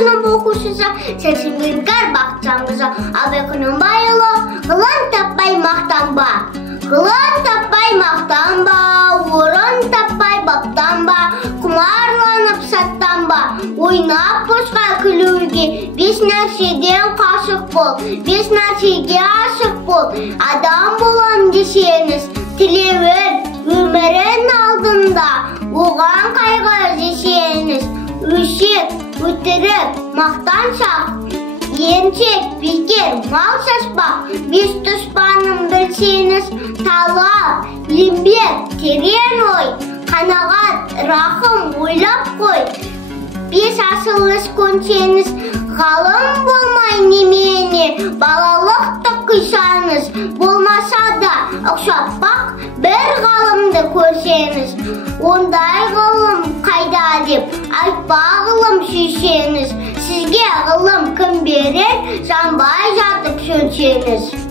сынып оқушысы, сексенбеккер бақытжанқызы. Абай Құнанбайұлы, ғылым таппай мақтанба. Ғылым таппай мақтанба, орын таппай баптанба, құмарланып саттанба. Ойнап босқа күлуге, бес нәрседен қашық бол, бес нәрсеге ашық бол. Адам болам десеңіз, тілеуін өмірін алдында, оған қайғы десеңіз, өсек, өтірік, мақтаншақ, еншек, бекер, мал шашпақ, бес дұшпанын білсеңіз, талап, еңбек, терең ой, қанағат, рахым ойлап қой. Бес асыл іс көнсеңіз, ғалым болмай немене, балалықты құйсаңыз, болмаса да ұқсатпақ бір ғалымды көрсеңіз, ондай ғылым қайда деп айтпа ғылым сүйсеңіз, сізге ғылым кім берер, жанбай жатып сөнсеңіз.